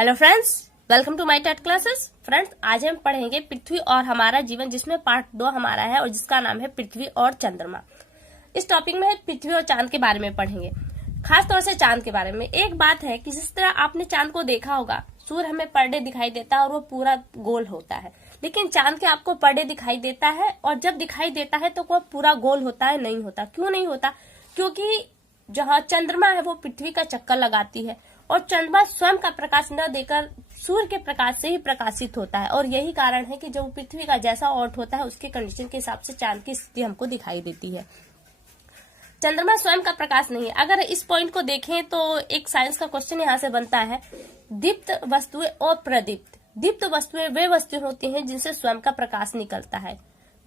Hello friends, welcome to my TET classes. Friends, आज हम पढ़ेंगे पृथ्वी और हमारा जीवन, जिसमें पार्ट 2 हमारा है और जिसका नाम है पृथ्वी और चंद्रमा। इस टॉपिक में पृथ्वी और चांद के बारे में पढ़ेंगे, खास तौर से चांद के बारे में। एक बात है कि जिस तरह आपने चांद को देखा होगा, सूर्य हमें पर डे दिखाई देता है और वो पूरा गोल होता है, लेकिन चांद के आपको पर डे दिखाई देता है और जब दिखाई देता है तो वो पूरा गोल होता है, नहीं होता। क्यों नहीं होता? क्योंकि जहाँ चंद्रमा है वो पृथ्वी का चक्कर लगाती है और चंद्रमा स्वयं का प्रकाश न देकर सूर्य के प्रकाश से ही प्रकाशित होता है, और यही कारण है कि जब पृथ्वी का जैसा ऑर्ट होता है उसके कंडीशन के हिसाब से चांद की स्थिति हमको दिखाई देती है। चंद्रमा स्वयं का प्रकाश नहीं है। अगर इस पॉइंट को देखें तो एक साइंस का क्वेश्चन यहाँ से बनता है, दीप्त वस्तुएं और प्रदीप्त। दीप्त वस्तुएं वे वस्तुएं होती हैं जिनसे स्वयं का प्रकाश निकलता है।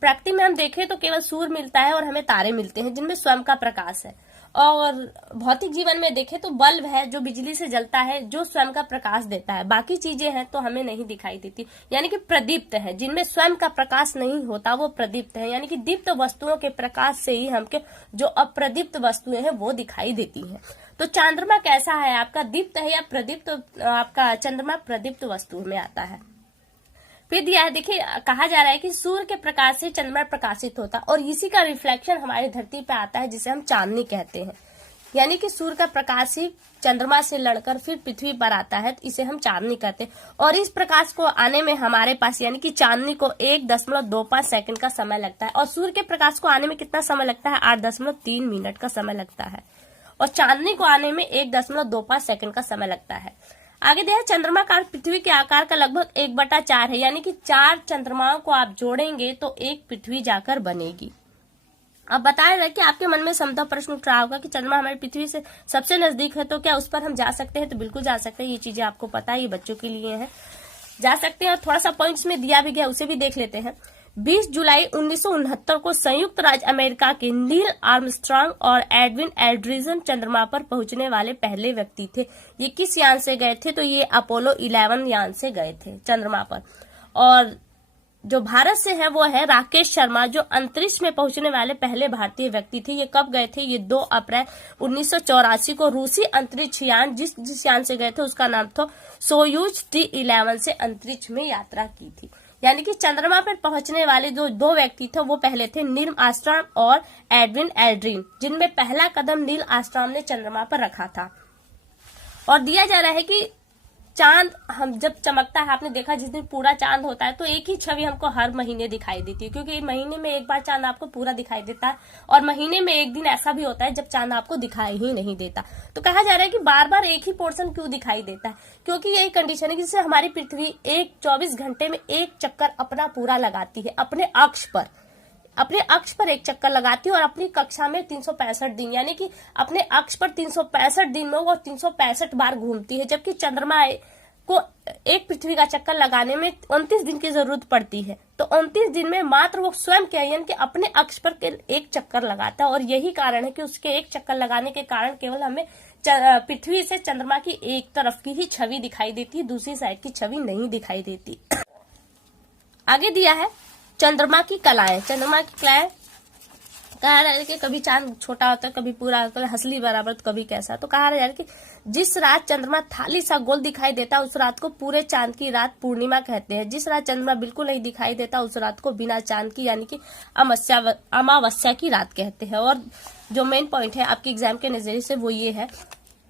प्रकृति में हम देखें तो केवल सूर्य मिलता है और हमें तारे मिलते हैं जिनमें स्वयं का प्रकाश है, और भौतिक जीवन में देखें तो बल्ब है जो बिजली से जलता है, जो स्वयं का प्रकाश देता है। बाकी चीजें हैं तो हमें नहीं दिखाई देती, यानी कि प्रदीप्त है। जिनमें स्वयं का प्रकाश नहीं होता वो प्रदीप्त है, यानी कि दीप्त वस्तुओं के प्रकाश से ही हमके जो अप्रदीप्त वस्तुएं हैं वो दिखाई देती हैं। तो चंद्रमा कैसा है आपका, दीप्त है या प्रदीप्त? आपका चंद्रमा प्रदीप्त वस्तुओं में आता है। फिर दिया है, देखिए कहा जा रहा है कि सूर्य के प्रकाश से चंद्रमा प्रकाशित होता है और इसी का रिफ्लेक्शन हमारी धरती पे आता है, जिसे हम चांदनी कहते हैं। यानी कि सूर्य का प्रकाश ही चंद्रमा से लड़कर फिर पृथ्वी पर आता है, तो इसे हम चांदनी कहते हैं। और इस प्रकाश को आने में हमारे पास यानी कि चांदनी को 1.25 सेकंड का समय लगता है, और सूर्य के प्रकाश को आने में कितना समय लगता है? 8.3 मिनट का समय लगता है, और चांदनी को आने में 1.25 सेकंड का समय लगता है। आगे दिया है, चंद्रमा का पृथ्वी के आकार का लगभग 1/4 है, यानी कि 4 चंद्रमाओं को आप जोड़ेंगे तो एक पृथ्वी जाकर बनेगी। अब बताया जाए कि आपके मन में समता प्रश्न उठ रहा होगा कि चंद्रमा हमारी पृथ्वी से सबसे नजदीक है, तो क्या उस पर हम जा सकते हैं? तो बिल्कुल जा सकते हैं। ये चीजें आपको पता है, ये बच्चों के लिए है, जा सकते हैं। और थोड़ा सा पॉइंट्स में दिया भी गया, उसे भी देख लेते हैं। 20 जुलाई 1969 को संयुक्त राज्य अमेरिका के नील आर्मस्ट्रांग और एडविन एल्ड्रिन चंद्रमा पर पहुंचने वाले पहले व्यक्ति थे। ये किस यान से गए थे? तो ये अपोलो 11 यान से गए थे चंद्रमा पर। और जो भारत से है वो है राकेश शर्मा, जो अंतरिक्ष में पहुंचने वाले पहले भारतीय व्यक्ति थे। ये कब गए थे? ये 2 अप्रैल 1984 को रूसी अंतरिक्ष यान जिस यान से गए थे उसका नाम था सोयूज T11 से अंतरिक्ष में यात्रा की थी। यानी कि चंद्रमा पर पहुंचने वाले जो 2 व्यक्ति थे वो पहले थे नील आर्मस्ट्रांग और एडविन एल्ड्रिन, जिनमें पहला कदम नील आर्मस्ट्रांग ने चंद्रमा पर रखा था। और दिया जा रहा है कि चांद हम जब चमकता है, आपने देखा जिस दिन पूरा चांद होता है तो एक ही छवि हमको हर महीने दिखाई देती है, क्योंकि महीने में एक बार चांद आपको पूरा दिखाई देता है, और महीने में एक दिन ऐसा भी होता है जब चांद आपको दिखाई ही नहीं देता। तो कहा जा रहा है कि बार बार एक ही पोर्शन क्यों दिखाई देता है? क्योंकि यही कंडीशन है कि जिससे हमारी पृथ्वी 24 घंटे में एक चक्कर अपना पूरा लगाती है, अपने अक्ष पर एक चक्कर लगाती है, और अपनी कक्षा में 365 दिन, यानी कि अपने अक्ष पर 365 दिन में वो 365 बार घूमती है, जबकि चंद्रमा को एक पृथ्वी का चक्कर लगाने में 29 दिन की जरूरत पड़ती है। तो 29 दिन में मात्र वो स्वयं के यानी कि अपने अक्ष पर एक चक्कर लगाता है, और यही कारण है कि उसके एक चक्कर लगाने के कारण केवल हमें पृथ्वी से चंद्रमा की एक तरफ की ही छवि दिखाई देती है, दूसरी साइड की छवि नहीं दिखाई देती। आगे दिया है चंद्रमा की कलाएं। चंद्रमा की कलाएं कहा जा रहा है कि कभी चांद छोटा होता है, कभी पूरा, कभी हंसली बराबर, तो कभी कैसा। तो कहा जा रहा है कि जिस रात चंद्रमा थाली सा गोल दिखाई देता है उस रात को पूरे चांद की रात पूर्णिमा कहते हैं। जिस रात चंद्रमा बिल्कुल नहीं दिखाई देता उस रात को बिना चांद की यानी कि अमावस्या की रात कहते हैं। और जो मेन पॉइंट है आपके एग्जाम के नजरिए से वो ये है,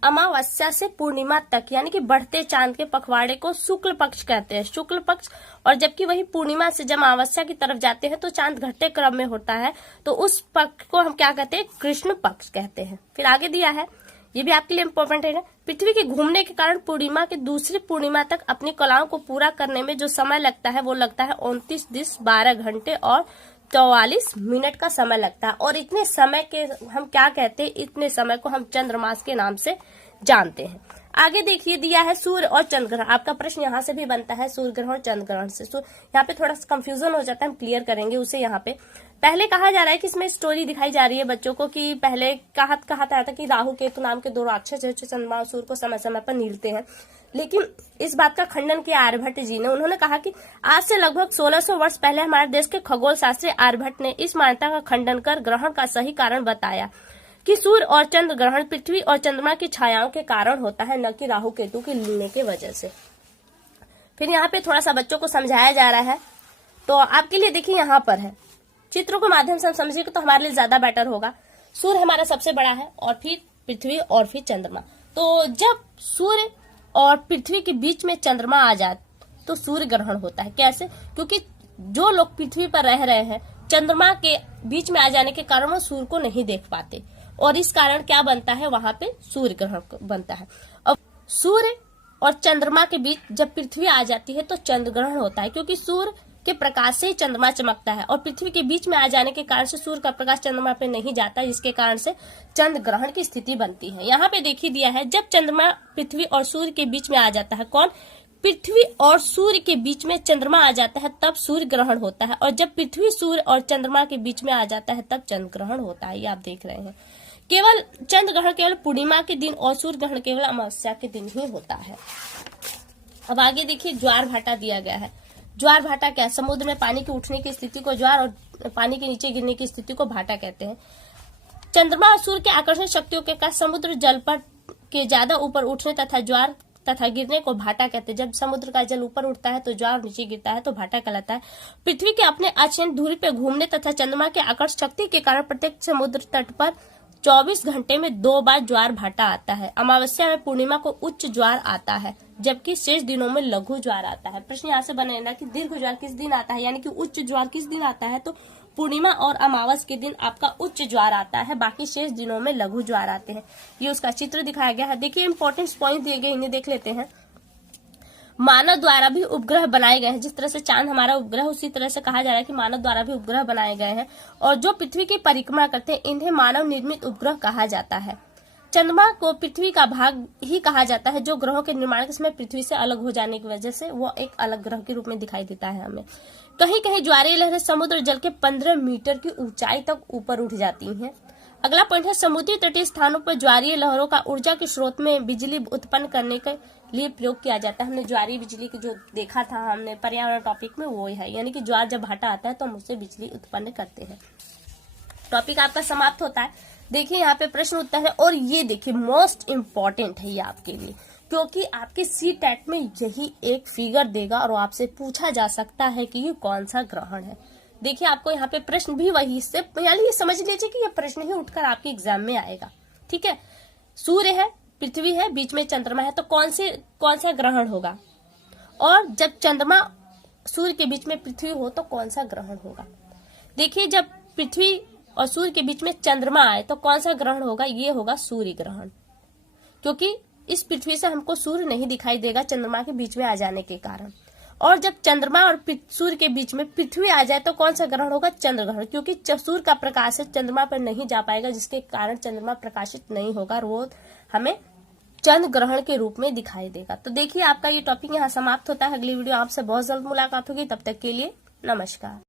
अमावस्या से पूर्णिमा तक यानी कि बढ़ते चांद के पखवाड़े को शुक्ल पक्ष कहते हैं, शुक्ल पक्ष। और जबकि वही पूर्णिमा से जब अमावस्या की तरफ जाते हैं तो चांद घटते क्रम में होता है, तो उस पक्ष को हम क्या कहते हैं? कृष्ण पक्ष कहते हैं। फिर आगे दिया है, ये भी आपके लिए इम्पोर्टेंट है ना, पृथ्वी के घूमने के कारण पूर्णिमा के दूसरी पूर्णिमा तक अपनी कलाओं को पूरा करने में जो समय लगता है वो लगता है 29 दिन 12 घंटे और 44 मिनट का समय लगता है। और इतने समय के हम क्या कहते हैं? इतने समय को हम चंद्रमास के नाम से जानते हैं। आगे देखिए, दिया है सूर्य और चंद्र ग्रहण। आपका प्रश्न यहाँ से भी बनता है सूर्य ग्रहण और चंद्र ग्रहण से। यहाँ पे थोड़ा सा कंफ्यूजन हो जाता है, हम क्लियर करेंगे उसे। यहाँ पे पहले कहा जा रहा है कि इसमें स्टोरी दिखाई जा रही है बच्चों को कि पहले कहा था कि राहु केतु नाम के 2 राक्षस जो चंद्रमा और सूर्य को समय समय पर नीलते हैं, लेकिन इस बात का खंडन किया आर्यभट्ट जी ने। उन्होंने कहा कि आज से लगभग 1600 वर्ष पहले हमारे देश के खगोल शास्त्री आर्यभट्ट ने इस मान्यता का खंडन कर ग्रहण का सही कारण बताया कि सूर्य और चंद्र ग्रहण पृथ्वी और चंद्रमा की छायाओं के कारण होता है, न कि राहु केतु के मिलने के वजह से। फिर यहाँ पे थोड़ा सा बच्चों को समझाया जा रहा है। तो आपके लिए देखिए यहाँ पर है, चित्रों के माध्यम से हम समझेंगे तो हमारे लिए ज्यादा बेटर होगा। सूर्य हमारा सबसे बड़ा है और फिर पृथ्वी और फिर चंद्रमा। तो जब सूर्य और पृथ्वी के बीच में चंद्रमा आ जाए तो सूर्य ग्रहण होता है। कैसे? क्योंकि जो लोग पृथ्वी पर रह रहे हैं चंद्रमा के बीच में आ जाने के कारण वो सूर्य को नहीं देख पाते और इस कारण क्या बनता है, वहां पे सूर्य ग्रहण बनता है। अब सूर्य और चंद्रमा के बीच जब पृथ्वी आ जाती है तो चंद्र ग्रहण होता है, क्योंकि सूर्य के प्रकाश से ही चंद्रमा चमकता है और पृथ्वी के बीच में आ जाने के कारण से सूर्य का प्रकाश चंद्रमा पे नहीं जाता, जिसके कारण से चंद्र ग्रहण की स्थिति बनती है। यहाँ पे देखिए दिया है, जब चंद्रमा पृथ्वी और सूर्य के बीच में आ जाता है, कौन? पृथ्वी और सूर्य के बीच में चंद्रमा आ जाता है तब सूर्य ग्रहण होता है, और जब पृथ्वी सूर्य और चंद्रमा के बीच में आ जाता है तब चंद्र ग्रहण होता है। ये आप देख रहे हैं। केवल चंद्र ग्रहण केवल पूर्णिमा के दिन और सूर्य ग्रहण केवल अमावस्या के दिन ही होता है। अब आगे देखिए, ज्वार भाटा दिया गया है। ज्वार भाटा क्या है? समुद्र में पानी के उठने की स्थिति को ज्वार और पानी के नीचे गिरने की स्थिति को भाटा कहते हैं। चंद्रमा और सूर्य के आकर्षण शक्तियों के कारण समुद्र जल पर के ज्यादा ऊपर उठने तथा ज्वार तथा गिरने को भाटा कहते हैं। जब समुद्र का जल ऊपर उठता है तो ज्वार नीचे गिरता है तो भाटा कहलाता है। पृथ्वी के अपने अचयन धुरी पे घूमने तथा चंद्रमा के आकर्षण शक्ति के कारण प्रत्येक समुद्र तट पर 24 घंटे में 2 बार ज्वार भाटा आता है। अमावस्या में पूर्णिमा को उच्च ज्वार आता है, जबकि शेष दिनों में लघु ज्वार आता है। प्रश्न यहाँ से बनेगा कि दीर्घ ज्वार किस दिन आता है, यानी कि उच्च ज्वार किस दिन आता है? तो पूर्णिमा और अमावस के दिन आपका उच्च ज्वार आता है, बाकी शेष दिनों में लघु ज्वार आते हैं। ये उसका चित्र दिखाया गया है। देखिए इंपॉर्टेंट पॉइंट दिए गए, इन्हें देख लेते हैं। मानव द्वारा भी उपग्रह बनाए गए हैं। जिस तरह से चांद हमारा उपग्रह, उसी तरह से कहा जा रहा है कि मानव द्वारा भी उपग्रह बनाए गए हैं, और जो पृथ्वी की परिक्रमा करते हैं इन्हें मानव निर्मित उपग्रह कहा जाता है। चंद्रमा को पृथ्वी का भाग ही कहा जाता है, जो ग्रहों के निर्माण के समय पृथ्वी से अलग हो जाने की वजह से वो एक अलग ग्रह के रूप में दिखाई देता है हमें। कहीं कहीं ज्वारीय लहरें समुद्र जल के 15 मीटर की ऊंचाई तक ऊपर उठ जाती हैं। अगला पॉइंट है, समुद्री तटीय स्थानों पर ज्वारीय लहरों का ऊर्जा के स्रोत में बिजली उत्पन्न करने के लिए प्रयोग किया जाता है। हमने ज्वारीय बिजली की जो देखा था हमने पर्यावरण टॉपिक में, वो है, यानी कि ज्वार जब भाटा आता है तो हम उससे बिजली उत्पन्न करते हैं। टॉपिक आपका समाप्त होता है। देखिए यहाँ पे प्रश्न उत्तर है, और ये देखिए मोस्ट इम्पॉर्टेंट है ये आपके लिए, क्योंकि आपके CTET में यही एक फिगर देगा और आपसे पूछा जा सकता है कि ये कौन सा ग्रहण है। देखिए आपको यहाँ पे प्रश्न भी वही से, यानी ये समझ लीजिए कि ये प्रश्न ही उठकर आपके एग्जाम में आएगा। ठीक है, सूर्य है, पृथ्वी है, बीच में चंद्रमा है, तो कौन सा ग्रहण होगा? और जब चंद्रमा सूर्य के बीच में पृथ्वी हो तो कौन सा ग्रहण होगा? देखिए जब पृथ्वी और सूर्य के बीच में चंद्रमा आए तो कौन सा ग्रहण होगा? ये होगा सूर्य ग्रहण, क्योंकि इस पृथ्वी से हमको सूर्य नहीं दिखाई देगा चंद्रमा के बीच में आ जाने के कारण। और जब चंद्रमा और सूर्य के बीच में पृथ्वी आ जाए तो कौन सा ग्रहण होगा? चंद्र ग्रहण, क्योंकि सूर्य का प्रकाश चंद्रमा पर नहीं जा पाएगा, जिसके कारण चंद्रमा प्रकाशित नहीं होगा और वो हमें चंद्र ग्रहण के रूप में दिखाई देगा। तो देखिए आपका ये टॉपिक यहाँ समाप्त होता है। अगली वीडियो आपसे बहुत जल्द मुलाकात होगी, तब तक के लिए नमस्कार।